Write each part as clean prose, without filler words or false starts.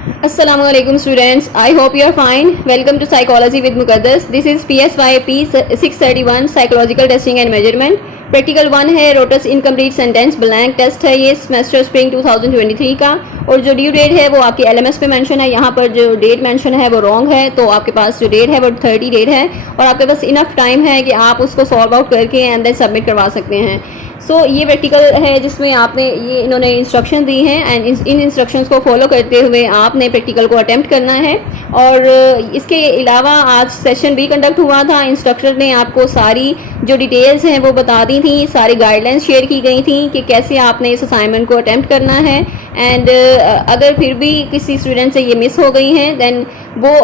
Assalamualaikum students. I hope you are fine. Welcome to Psychology with Muqaddas. This is PSYP 631 Psychological Testing and Measurement. Practical 1 है रोटस incomplete sentence blank test है ये semester spring 2023 का। और जो due date है वो आपकी LMS पे मेंशन है। यहाँ पर जो डेट मेंशन है वो रॉन्ग है, तो आपके पास जो डेट है वो 30 डेट है और आपके पास इनफ टाइम है कि आप उसको सॉल्व आउट करके एंड देन सबमिट करवा सकते हैं। सो ये प्रैक्टिकल है जिसमें आपने ये इन्होंने इंस्ट्रक्शन दी हैं एंड इन इंस्ट्रक्शंस को फॉलो करते हुए आपने प्रैक्टिकल को अटेम्प्ट करना है। और इसके अलावा आज सेशन भी कंडक्ट हुआ था। इंस्ट्रक्टर ने आपको सारी जो डिटेल्स हैं वो बता दी थी, सारी गाइडलाइंस शेयर की गई थी कि कैसे आपने इस असाइनमेंट को अटेम्प्ट करना है। एंड अगर फिर भी किसी स्टूडेंट से ये मिस हो गई हैं देन वो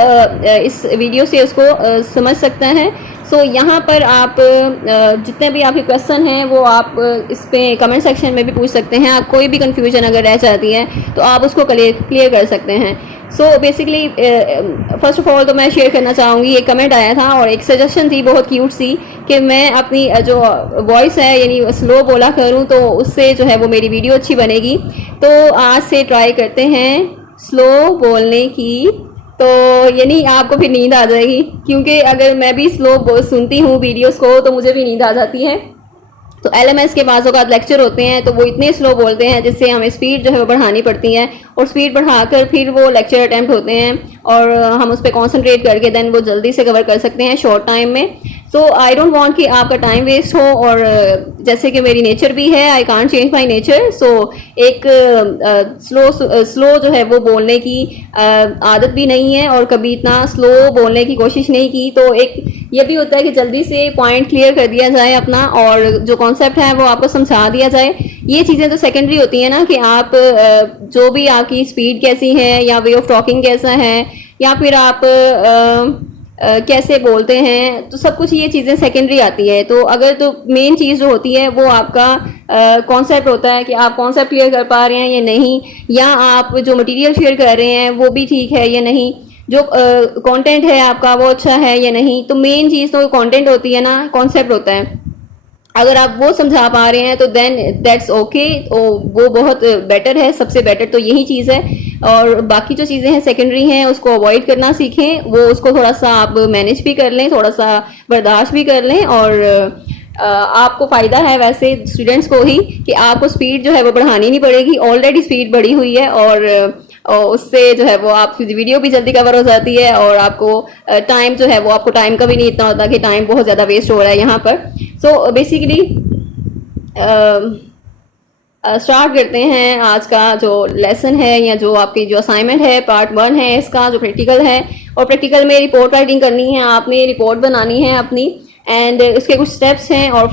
इस वीडियो से उसको समझ सकता है। सो यहाँ पर आप जितने भी आपके क्वेश्चन हैं वो आप इस पे कमेंट सेक्शन में भी पूछ सकते हैं। आप कोई भी कंफ्यूजन अगर रह जाती है तो आप उसको क्लियर कर सकते हैं। So basically first of all तो मैं शेयर करना चाहूँगी, एक कमेंट आया था और एक सजेशन थी बहुत क्यूट सी कि मैं अपनी जो वॉइस है यानी स्लो बोला करूँ तो उससे जो है वो मेरी वीडियो अच्छी बनेगी। तो आज से ट्राई करते हैं स्लो बोलने की, तो यानी आपको फिर नींद आ जाएगी, क्योंकि अगर मैं भी स्लो सुनती हूँ वीडियोस को तो मुझे भी नींद आ जाती है। तो LMS के बाज़ औक़ात लेक्चर होते हैं तो वो इतने स्लो बोलते हैं जिससे हमें स्पीड जो है वो बढ़ानी पड़ती है और स्पीड बढ़ाकर फिर वो लेक्चर अटैम्प्ट होते हैं और हम उस पर कॉन्सेंट्रेट करके देन वो जल्दी से कवर कर सकते हैं शॉर्ट टाइम में। सो आई डोंट वांट कि आपका टाइम वेस्ट हो, और जैसे कि मेरी नेचर भी है, I can't change my nature. So एक स्लो जो है वो बोलने की आदत भी नहीं है और कभी इतना स्लो बोलने की कोशिश नहीं की। तो एक ये भी होता है कि जल्दी से पॉइंट क्लियर कर दिया जाए अपना और जो कॉन्सेप्ट है वो आपको समझा दिया जाए। ये चीज़ें तो सेकेंडरी होती हैं ना कि आप जो भी आपकी स्पीड कैसी है या वे ऑफ टॉकिंग कैसा है या फिर आप कैसे बोलते हैं, तो सब कुछ ये चीज़ें सेकेंडरी आती है। तो अगर तो मेन चीज़ जो होती है वो आपका कॉन्सेप्ट होता है कि आप कॉन्सेप्ट क्लियर कर पा रहे हैं या नहीं, या आप जो मटेरियल शेयर कर रहे हैं वो भी ठीक है या नहीं, जो कंटेंट है आपका वो अच्छा है या नहीं। तो मेन चीज़ तो कंटेंट होती है ना, कॉन्सेप्ट होता है। अगर आप वो समझा पा रहे हैं तो देन दैट्स ओके, वो बहुत बेटर है। सबसे बेटर तो यही चीज़ है। और बाकी जो चीज़ें हैं सेकेंडरी हैं उसको अवॉइड करना सीखें, वो उसको थोड़ा सा आप मैनेज भी कर लें, थोड़ा सा बर्दाश्त भी कर लें। और आपको फ़ायदा है वैसे स्टूडेंट्स को ही कि आपको स्पीड जो है वो बढ़ानी नहीं पड़ेगी, ऑलरेडी स्पीड बढ़ी हुई है और उससे जो है वो आप वीडियो भी जल्दी कवर हो जाती है और आपको टाइम जो है वो आपको टाइम का भी नहीं इतना होता कि टाइम बहुत ज़्यादा वेस्ट हो रहा है यहाँ पर। सो बेसिकली स्टार्ट करते हैं आज का जो लेसन है या जो आपकी जो असाइनमेंट है पार्ट 1 है इसका जो प्रैक्टिकल है। और प्रैक्टिकल में रिपोर्ट राइटिंग करनी है, आपने रिपोर्ट बनानी है अपनी एंड इसके कुछ स्टेप्स हैं और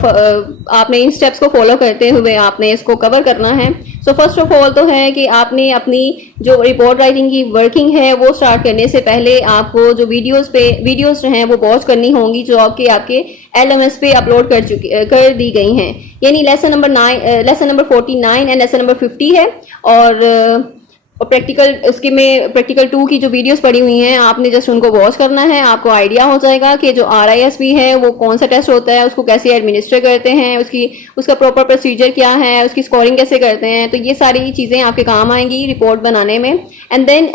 आपने इन स्टेप्स को फॉलो करते हुए आपने इसको कवर करना है। सो फर्स्ट ऑफ ऑल तो है कि आपने अपनी जो रिपोर्ट राइटिंग की वर्किंग है वो स्टार्ट करने से पहले आपको जो वीडियोस जो हैं वो वॉच करनी होंगी जो आपके LMS पे अपलोड कर दी गई हैं। यानी lesson number 49 and lesson number 50 है। और प्रैक्टिकल उसके में प्रैक्टिकल 2 की जो वीडियोस पड़ी हुई हैं आपने जस्ट उनको वॉच करना है। आपको आइडिया हो जाएगा कि जो RISP है वो कौन सा टेस्ट होता है, उसको कैसे एडमिनिस्टर करते हैं, उसका प्रॉपर प्रोसीजर क्या है, उसकी स्कोरिंग कैसे करते हैं। तो ये सारी चीज़ें आपके काम आएंगी रिपोर्ट बनाने में। एंड देन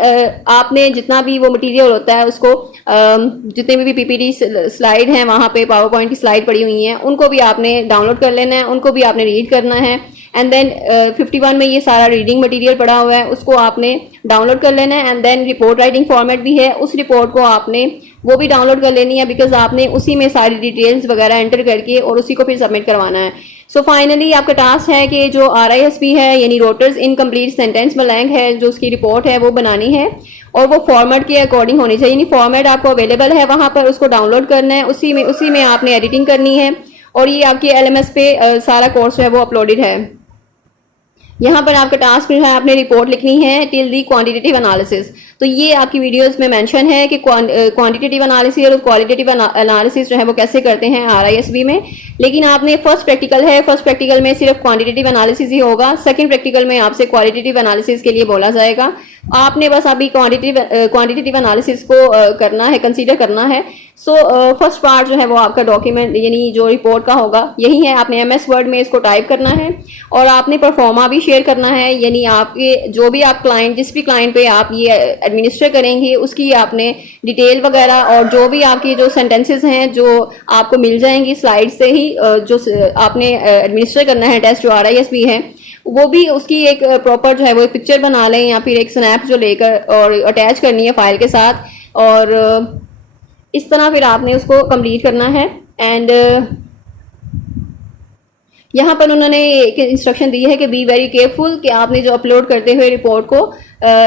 आपने जितना भी वो मटीरियल होता है उसको जितने भी PPT स्लाइड हैं वहाँ पे पावर पॉइंट की स्लाइड पड़ी हुई हैं उनको भी आपने डाउनलोड कर लेना है, उनको भी आपने रीड करना है। एंड देन 51 में ये सारा रीडिंग मटेरियल पड़ा हुआ है उसको आपने डाउनलोड कर लेना है। And then report writing format भी है, उस रिपोर्ट को आपने वो भी डाउनलोड कर लेनी है बिकॉज आपने उसी में सारी डिटेल्स वगैरह एंटर करके और उसी को फिर सबमिट करवाना है। सो फाइनली आपका टास्क है कि जो RISP है यानी रोटर्स इनकम्प्लीट सेंटेंस ब्लैंक है जो उसकी रिपोर्ट है वो बनानी है और वो फॉर्मेट के अकॉर्डिंग होनी चाहिए। यानी फॉर्मेट आपको अवेलेबल है वहाँ पर, उसको डाउनलोड करना है, उसी में आपने एडिटिंग करनी है और ये आपकी LMS पे सारा कोर्स जो है वो अपलोडेड है। यहाँ पर आपका टास्क है आपने रिपोर्ट लिखनी है टिल दी क्वांटिटेटिव एनालिसिस। तो ये आपकी वीडियोस में मेंशन है कि क्वांटिटेटिव एनालिसिस और क्वालिटेटिव एनालिसिस जो है वो कैसे करते हैं RISP में। लेकिन आपने फर्स्ट प्रैक्टिकल में सिर्फ क्वांटिटेटिव एनालिसिस ही होगा, सेकंड प्रैक्टिकल में आपसे क्वालिटेटिव एनालिसिस के लिए बोला जाएगा। आपने बस अभी क्वांटिटेटिव एनालिसिस को करना है, कंसीडर करना है। सो फर्स्ट पार्ट जो है वो आपका डॉक्यूमेंट यानी जो रिपोर्ट का होगा यही है, आपने एमएस वर्ड में इसको टाइप करना है और आपने परफॉर्मा भी शेयर करना है, यानी आपके जो भी आप क्लाइंट, जिस भी क्लाइंट पे आप ये एडमिनिस्टर करेंगे उसकी आपने डिटेल वगैरह और जो भी आपकी जो सेंटेंसेस हैं जो आपको मिल जाएंगी स्लाइड से ही, जो आपने एडमिनिस्टर करना है टेस्ट जो RISB है, वो भी उसकी एक प्रॉपर जो है वो पिक्चर बना लें या फिर एक स्नैप जो लेकर और अटैच करनी है फाइल के साथ, और इस तरह फिर आपने उसको कंप्लीट करना है। एंड यहाँ पर उन्होंने एक इंस्ट्रक्शन दी है कि बी वेरी केयरफुल कि आपने जो अपलोड करते हुए रिपोर्ट को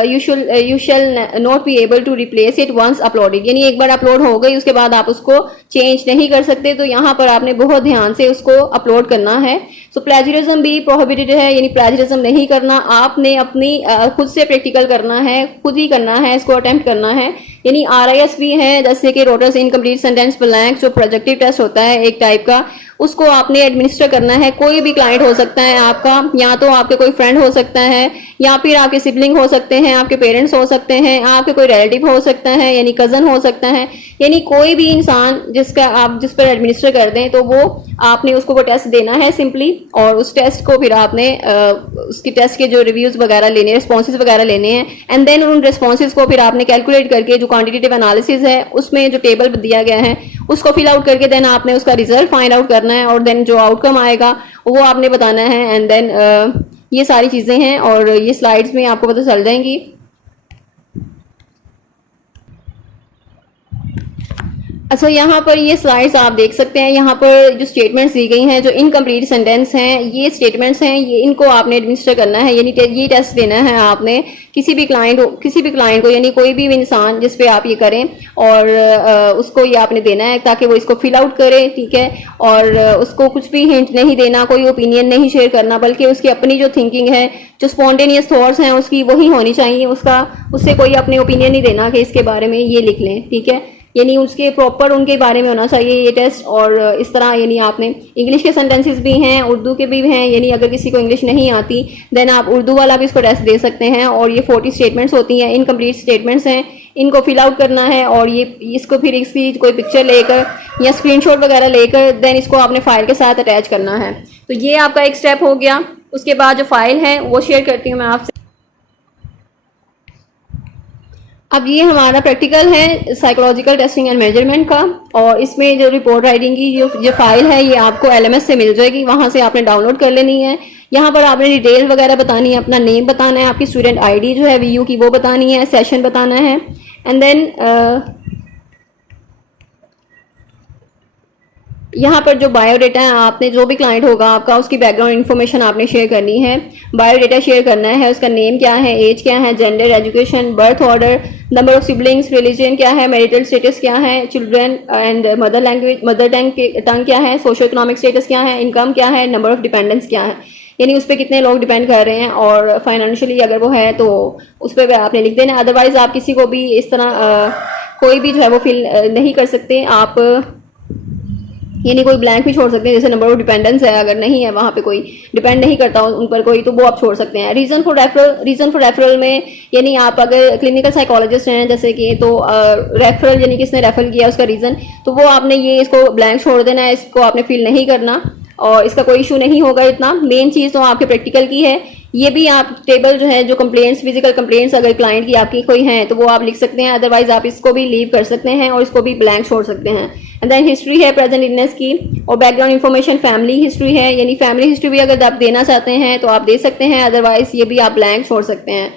you shall not be able to replace it once uploaded, यानी एक बार अपलोड हो गई उसके बाद आप उसको चेंज नहीं कर सकते, तो यहाँ पर आपने बहुत ध्यान से उसको अपलोड करना है। सो प्लेजरिज्म भी प्रोहिबिटेड है, यानी प्लेजरिज्म नहीं करना, आपने अपनी खुद से प्रैक्टिकल करना है, खुद ही करना है, इसको अटेम्प्ट करना है। यानी RISB है जैसे कि रोटर्स इनकम्प्लीट सेंटेंस ब्लैंक, जो प्रोजेक्टिव टेस्ट होता है एक टाइप का, उसको आपने एडमिनिस्टर करना है। कोई भी क्लाइंट हो सकता है आपका, या तो आपके कोई फ्रेंड हो सकता है, या फिर आपके सिबलिंग हो सकते हैं, आपके पेरेंट्स हो सकते हैं, आपके कोई रिलेटिव हो सकता है यानी कजन हो सकता है, यानी कोई भी इंसान जिसका आप जिस पर एडमिनिस्टर कर दें तो वो आपने उसको वो टेस्ट देना है सिंपली, और उस टेस्ट को फिर आपने उसकी टेस्ट के जो रिव्यूज वगैरह लेने, रिस्पॉन्सेज वगैरह लेने हैं, एंड देन उन रिस्पॉन्सेज को फिर आपने कैलकुलेट करके जो क्वांटिटेटिव एनालिसिस है उसमें जो टेबल दिया गया है उसको फिल आउट करके देन आपने उसका रिजल्ट फाइंड आउट करना है, और देन जो आउटकम आएगा वो आपने बताना है। एंड देन ये सारी चीज़ें हैं और ये स्लाइड्स में आपको पता चल जाएंगी। अच्छा, यहाँ पर ये स्लाइड्स आप देख सकते हैं, यहाँ पर जो स्टेटमेंट्स दी गई हैं, जो इनकम्प्लीट सेंटेंस हैं, ये स्टेटमेंट्स हैं, ये इनको आपने एडमिनिस्टर करना है, यानी ये टेस्ट देना है आपने किसी भी क्लाइंट को, यानी कोई भी इंसान जिस पे आप ये करें, और उसको ये आपने देना है ताकि वो इसको फिल आउट करे, ठीक है, और उसको कुछ भी हिंट नहीं देना, कोई ओपिनियन नहीं शेयर करना, बल्कि उसकी अपनी जो थिंकिंग है, जो स्पॉन्टेनियस थॉट्स हैं उसकी वही होनी चाहिए, उससे कोई अपने ओपिनियन नहीं देना कि इसके बारे में ये लिख लें, ठीक है, यानी उसके प्रॉपर उनके बारे में होना चाहिए ये टेस्ट। और इस तरह यानी आपने इंग्लिश के सेंटेंसेस भी हैं, उर्दू के भी हैं, यानी अगर किसी को इंग्लिश नहीं आती देन आप उर्दू वाला भी इसको टेस्ट दे सकते हैं। और ये 40 स्टेटमेंट्स होती हैं, इनकम्प्लीट स्टेटमेंट्स हैं, इनको फिल आउट करना है, और ये इसको फिर इसकी कोई पिक्चर लेकर या स्क्रीनशॉट वगैरह लेकर देन इसको आपने फाइल के साथ अटैच करना है। तो ये आपका एक स्टेप हो गया। उसके बाद जो फाइल है वो शेयर करती हूँ मैं आपसे। अब ये हमारा प्रैक्टिकल है साइकोलॉजिकल टेस्टिंग एंड मेजरमेंट का, और इसमें जो रिपोर्ट राइटिंग की जो फाइल है ये आपको LMS से मिल जाएगी, वहाँ से आपने डाउनलोड कर लेनी है। यहाँ पर आपने डिटेल वगैरह बतानी है, अपना नेम बताना है, आपकी स्टूडेंट ID जो है VU की वो बतानी है, सेशन बताना है, एंड देन यहाँ पर जो बायोडेटा है, आपने जो भी क्लाइंट होगा आपका उसकी बैकग्राउंड इन्फॉर्मेशन आपने शेयर करनी है। बायोडेटा शेयर करना है, उसका नेम क्या है, एज क्या है, gender, education, birth order, number of siblings, religion क्या है, मैरिटल स्टेटस क्या है, चिल्ड्रन एंड मदर टंग क्या है, सोशो इकोनॉमिक स्टेटस क्या है, इनकम क्या है, नंबर ऑफ डिपेंडेंट्स क्या है, यानी उस पर कितने लोग डिपेंड कर रहे हैं, और फाइनेंशियली अगर वो है तो उस पर आपने लिख देना। अदरवाइज आप किसी को भी इस तरह कोई भी जो है वो फिल नहीं कर सकते आप, यानी कोई ब्लैंक भी छोड़ सकते हैं, जैसे नंबर ऑफ डिपेंडेंस है, अगर नहीं है वहाँ पे कोई डिपेंड नहीं करता उन पर कोई, तो वो आप छोड़ सकते हैं। रीजन फॉर रेफरल में, यानी आप अगर क्लिनिकल साइकोलॉजिस्ट हैं जैसे कि, तो रेफरल यानी किसने रेफर किया उसका रीज़न, तो वो आपने ये इसको ब्लैंक छोड़ देना है, इसको आपने फिल नहीं करना, और इसका कोई इशू नहीं होगा इतना। मेन चीज़ तो आपके प्रैक्टिकल की है। ये भी आप टेबल जो है, जो कंप्लेंट्स, फिजिकल कंप्लेंट्स अगर क्लाइंट की आपकी कोई हैं तो वो आप लिख सकते हैं, अदरवाइज आप इसको भी लीव कर सकते हैं और इसको भी ब्लैंक छोड़ सकते हैं। एंड देन हिस्ट्री है प्रेजेंट इलनेस की, और बैकग्राउंड इन्फॉर्मेशन फैमिली हिस्ट्री है, यानी फैमिली हिस्ट्री भी अगर आप देना चाहते हैं तो आप दे सकते हैं, अदरवाइज ये भी आप ब्लैंक छोड़ सकते हैं।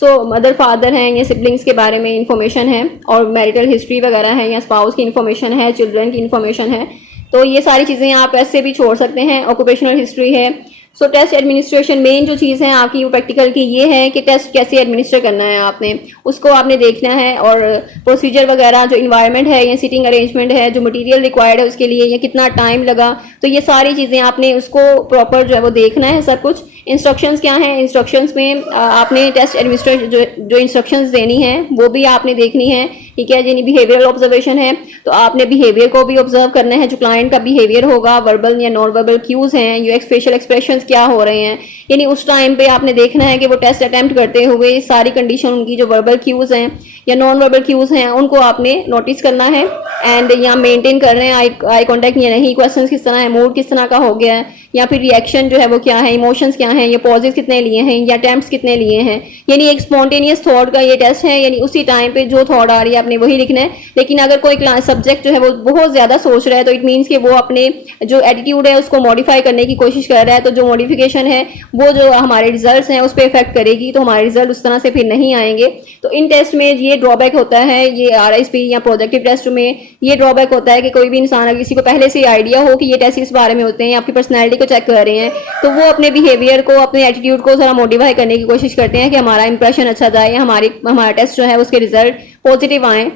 सो मदर फादर हैं या सिबलिंग्स के बारे में इंफॉर्मेशन है, और मैरिटल हिस्ट्री वगैरह है, या स्पाउस की इन्फॉर्मेशन है, चिल्ड्रन की इन्फॉर्मेशन है, तो ये सारी चीज़ें आप ऐसे भी छोड़ सकते हैं। ऑक्यूपेशनल हिस्ट्री है। सो टेस्ट एडमिनिस्ट्रेशन, मेन जो चीज़ है आपकी प्रैक्टिकल की ये है कि टेस्ट कैसे एडमिनिस्टर करना है आपने, उसको आपने देखना है, और प्रोसीजर वगैरह, जो इन्वायरमेंट है या सीटिंग अरेंजमेंट है, जो मटेरियल रिक्वायर्ड है उसके लिए, या कितना टाइम लगा, तो ये सारी चीज़ें आपने उसको प्रॉपर जो है वो देखना है सब कुछ। इंस्ट्रक्शंस क्या हैं, इंस्ट्रक्शंस में आपने टेस्ट एडमिनिस्ट्रेटर जो इंस्ट्रक्शंस देनी है वो भी आपने देखनी है, ठीक है। यानी बिहेवियरल ऑब्जर्वेशन है तो आपने बिहेवियर को भी ऑब्जर्व करना है, जो क्लाइंट का बिहेवियर होगा, वर्बल या नॉन वर्बल क्यूज हैं, ये फेशियल एक्सप्रेशंस क्या हो रहे हैं, यानी उस टाइम पे आपने देखना है कि वो टेस्ट अटेम्प्ट करते हुए सारी कंडीशन उनकी जो वर्बल क्यूज हैं या नॉन वर्बल क्यूज हैं उनको आपने नोटिस करना है एंड यहाँ मेंटेन कर रहे हैं आई कॉन्टेक्ट या नहीं, क्वेश्चन किस तरह है, मूड किस तरह का हो गया है, या फिर रिएक्शन जो है वो क्या है, इमोशंस क्या हैं, या पॉजेस कितने लिए हैं या अटेम्प्ट्स कितने लिए हैं। यानी एक स्पॉन्टेनियस थॉट का ये टेस्ट है, यानी उसी टाइम पे जो थॉट आ रही है आपने वही लिखना है। लेकिन अगर कोई सब्जेक्ट जो है वो बहुत ज्यादा सोच रहा है तो इट मीन्स कि वो अपने जो एटीट्यूड है उसको मॉडिफाई करने की कोशिश कर रहा है, तो जो मॉडिफिकेशन है वो जो हमारे रिजल्ट हैं उस पर इफेक्ट करेगी, तो हमारे रिजल्ट उस तरह से फिर नहीं आएंगे। तो इन टेस्ट में ये ड्रॉबैक होता है, ये RSP या प्रोजेक्टिव टेस्ट में ये ड्रॉबैक होता है कि कोई भी इंसान अगर किसी को पहले से आइडिया हो कि ये टेस्ट इस बारे में होते हैं, आपकी पर्सनैलिटी को चेक कर रहे हैं, तो वो अपने बिहेवियर को, अपने एटीट्यूड को जरा मॉडिफाई करने की कोशिश करते हैं कि हमारा इंप्रेशन अच्छा जाए, हमारा टेस्ट जो है उसके रिजल्ट पॉजिटिव आए।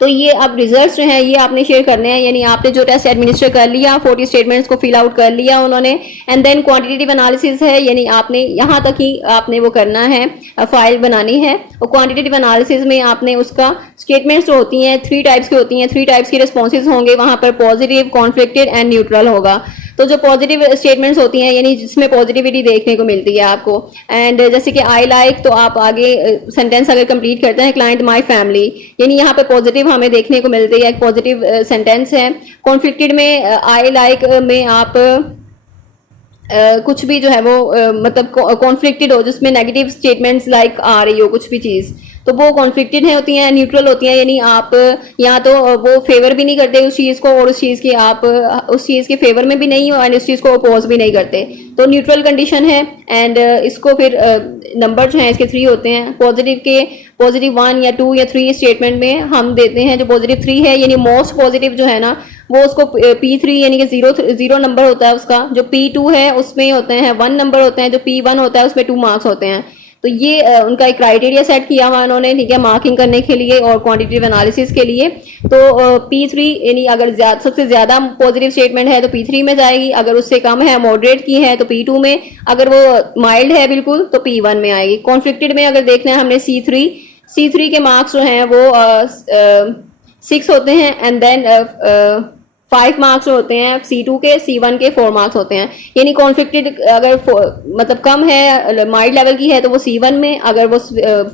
तो ये अब रिजल्ट्स जो हैं ये आपने शेयर करने हैं, यानी आपने जो टेस्ट एडमिनिस्टर कर लिया, 40 स्टेटमेंट्स को फिल आउट कर लिया उन्होंने, एंड देन क्वांटिटेटिव एनालिसिस है, यानी आपने यहाँ तक ही आपने वो करना है, फाइल बनानी है। और क्वांटिटेटिव एनालिसिस में आपने उसका स्टेटमेंट्स जो होती हैं 3 टाइप्स की होती हैं, 3 टाइप्स के रिस्पॉन्सेज होंगे वहाँ पर, पॉजिटिव, कॉन्फ्लिक्टेड एंड न्यूट्रल होगा। तो जो पॉजिटिव स्टेटमेंट्स होती हैं यानी जिसमें पॉजिटिविटी देखने को मिलती है आपको, एंड जैसे कि आई लाइक, तो आप आगे सेंटेंस अगर कंप्लीट करते हैं क्लाइंट माय फैमिली, यानी यहाँ पे पॉजिटिव हमें देखने को मिलती है, एक पॉजिटिव सेंटेंस है। कॉन्फ्लिक्टेड में आई लाइक में आप कुछ भी जो है वो मतलब कॉन्फ्लिक्टेड हो जिसमें नेगेटिव स्टेटमेंट्स लाइक आ रही हो कुछ भी चीज़, तो वो कॉन्फ्लिक्टेड है होती हैं। न्यूट्रल होती हैं यानी आप या तो वो फेवर भी नहीं करते उस चीज़ को और उस चीज़ की आप उस चीज़ के फेवर में भी नहीं हो एंड उस चीज़ को अपोज भी नहीं करते, तो न्यूट्रल कंडीशन है। एंड इसको फिर नंबर जो हैं इसके 3 होते हैं। पॉजिटिव के पॉजिटिव 1 या 2 या 3 स्टेटमेंट में हम देते हैं जो पॉजिटिव 3 है, यानी मोस्ट पॉजिटिव जो है ना वो उसको P3 यानी कि 0 नंबर होता है उसका, जो P2 है उसमें होते हैं 1 नंबर होते हैं, जो P1 होता है उसमें 2 मार्क्स होते हैं। तो ये उनका एक क्राइटेरिया सेट किया हुआ उन्होंने, ठीक है, मार्किंग करने के लिए और क्वांटिटेटिव एनालिसिस के लिए। तो P3 यानी अगर सबसे ज्यादा पॉजिटिव स्टेटमेंट है तो P3 में जाएगी, अगर उससे कम है मॉडरेट की है तो P2 में, अगर वो माइल्ड है बिल्कुल तो P1 में आएगी। कॉन्फ्लिक्टेड में अगर देखना है हमने C3 के मार्क्स जो हैं वो 6 होते हैं एंड देन 5 मार्क्स होते हैं C2 के, C1 के 4 मार्क्स होते हैं। यानी कॉन्फ्लिक्टेड अगर मतलब कम है, माइल्ड लेवल की है तो वो C1 में, अगर वो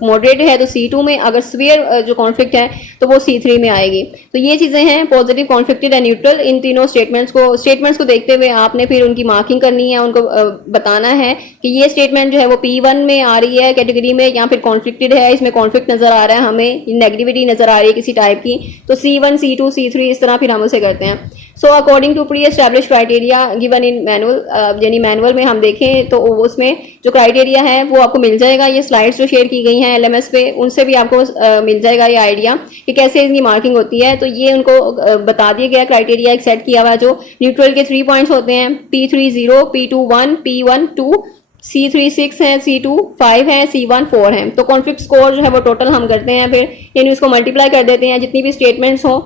मॉडरेट है तो C2 में, अगर सीवियर जो कॉन्फ्लिक्ट है तो वो C3 में आएगी। तो ये चीज़ें हैं पॉजिटिव, कॉन्फ्लिक्टेड एंड न्यूट्रल। इन तीनों स्टेटमेंट्स को देखते हुए आपने फिर उनकी मार्किंग करनी है, उनको बताना है कि ये स्टेटमेंट जो है वो P1 में आ रही है कैटेगरी में, या फिर कॉन्फ्लिक्टेड है, इसमें कॉन्फ्लिक्ट नजर आ रहा है, हमें नेगेटिविटी नजर आ रही है किसी टाइप की, तो C1, C2, C3 इस तरह फिर हम उसे करते हैं। So according to pre establish criteria given in manual, यानी मैनुअल में हम देखें तो उसमें जो क्राइटेरिया है वो आपको मिल जाएगा। ये स्लाइड्स जो शेयर की गई हैं LMS पे उनसे भी आपको मिल जाएगा ये आइडिया कि कैसे इनकी मार्किंग होती है। तो ये उनको बता दिया गया क्राइटेरिया एक सेट किया हुआ है, जो न्यूट्रल के 3 पॉइंट्स होते हैं, P3 0, P2 1, P1 2, C3 6 है, C2 5 है, C1 4 है। तो कॉन्फ्लिक्ट स्कोर जो है वो टोटल हम करते हैं फिर, यानी उसको मल्टीप्लाई कर देते हैं, जितनी भी स्टेटमेंट्स हो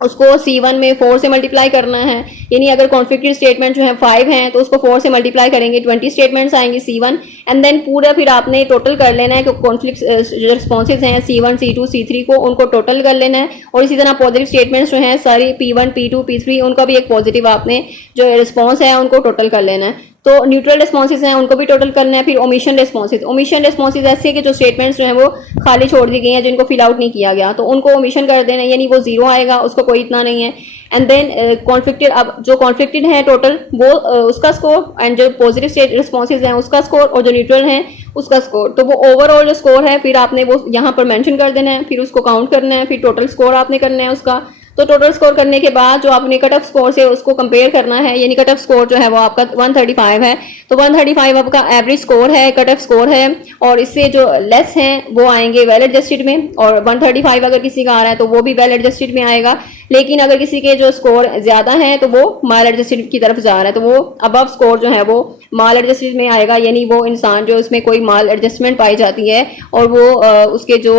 उसको C1 में 4 से मल्टीप्लाई करना है। यानी अगर कॉन्फ्लिक्टेड स्टेटमेंट जो है 5 हैं तो उसको 4 से मल्टीप्लाई करेंगे, 20 स्टेटमेंट्स आएंगे C1, एंड देन पूरा फिर आपने टोटल कर लेना है कि कॉन्फ्लिक्ट जो रिस्पॉन्सेज हैं C1, C2, C3 को उनको टोटल कर लेना है। और इसी तरह पॉजिटिव स्टेटमेंट्स जो हैं सारी P1, P2, P3 उनका भी एक पॉजिटिव आपने जो रिस्पॉन्स है उनको टोटल कर लेना है। तो न्यूट्रल रिस्पॉन्सेज हैं उनको भी टोटल करना है। फिर ओमिशन रिस्पॉन्सेज ऐसे कि जो स्टेटमेंट्स जो है वो खाली छोड़ दी गई हैं, जिनको फिल आउट नहीं किया गया, तो उनको ओमिशन कर देना, यानी वो 0 आएगा, उसको कोई इतना नहीं है। एंड देन कॉन्फ्लिक्टेड, अब जो कॉन्फ्लिक्टेड है टोटल वो उसका स्कोर, एंड जो पॉजिटिव रिस्पॉन्सेज हैं उसका स्कोर, और जो न्यूट्रल हैं उसका स्कोर। तो वो ओवरऑल जो स्कोर है फिर आपने वो यहाँ पर मेंशन कर देना है, फिर उसको काउंट करना है, फिर टोटल स्कोर आपने करना है उसका। तो टोटल स्कोर करने के बाद जो आपने कट ऑफ स्कोर से उसको कंपेयर करना है, यानी कट ऑफ स्कोर जो है वो आपका 135 है, तो 135 आपका एवरेज स्कोर है, कट ऑफ स्कोर है, और इससे जो लेस हैं वो आएंगे वेल एडजस्टेड में, और 135 अगर किसी का आ रहा है तो वो भी वेल एडजस्टेड में आएगा। लेकिन अगर किसी के जो स्कोर ज़्यादा है तो वो माल एडजस्टेड की तरफ जा रहा है, तो वो अबव स्कोर जो है वो माल एडजस्टेड में आएगा, यानी वो इंसान जो इसमें कोई माल एडजस्टमेंट पाई जाती है और वो उसके जो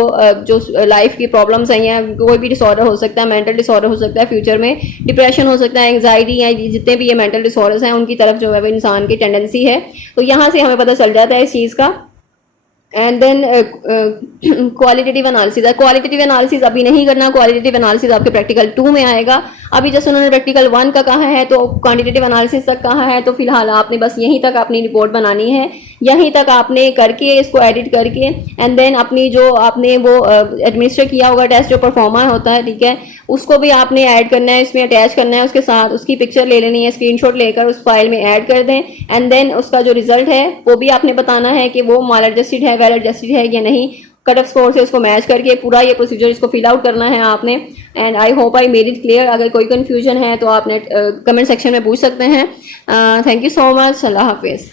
लाइफ की प्रॉब्लम्स हैं या कोई भी डिसऑर्डर हो सकता है, मेंटल डिसऑर्डर हो सकता है, फ्यूचर में डिप्रेशन हो सकता है, एंग्जाइटी या जितने भी ये मेंटल डिसऑर्डर्स हैं उनकी तरफ जो है वो इंसान की टेंडेंसी है। तो यहाँ से हमें पता चल जाता है इस चीज़ का। एंड देन क्वालिटेटिव एनालिसिस है। क्वालिटेटिव एनालिसिस अभी नहीं करना, क्वालिटेटिव एनालिसिस आपके प्रैक्टिकल 2 में आएगा। अभी जैसे उन्होंने प्रैक्टिकल 1 का कहा है तो क्वांटिटेटिव एनालिसिस तक कहा है, तो फिलहाल आपने बस यहीं तक अपनी रिपोर्ट बनानी है, यहीं तक आपने करके इसको एडिट करके एंड देन अपनी जो आपने वो एडमिनिस्टर किया होगा टेस्ट जो परफॉर्मा होता है, ठीक है, उसको भी आपने ऐड करना है, इसमें अटैच करना है, उसके साथ उसकी पिक्चर ले लेनी है, स्क्रीनशॉट लेकर उस फाइल में ऐड कर दें एंड देन उसका जो रिजल्ट है वो भी आपने बताना है कि वो माल एडजस्टेड है, वेल एडजस्टेड है या नहीं। कट ऑफ स्कोर से उसको मैच करके पूरा ये प्रोसीजर इसको फिल आउट करना है आपने। And I hope I made it clear. अगर कोई कंफ्यूजन है तो आपने कमेंट सेक्शन में पूछ सकते हैं। Thank you so much. अल्लाह हाफिज़।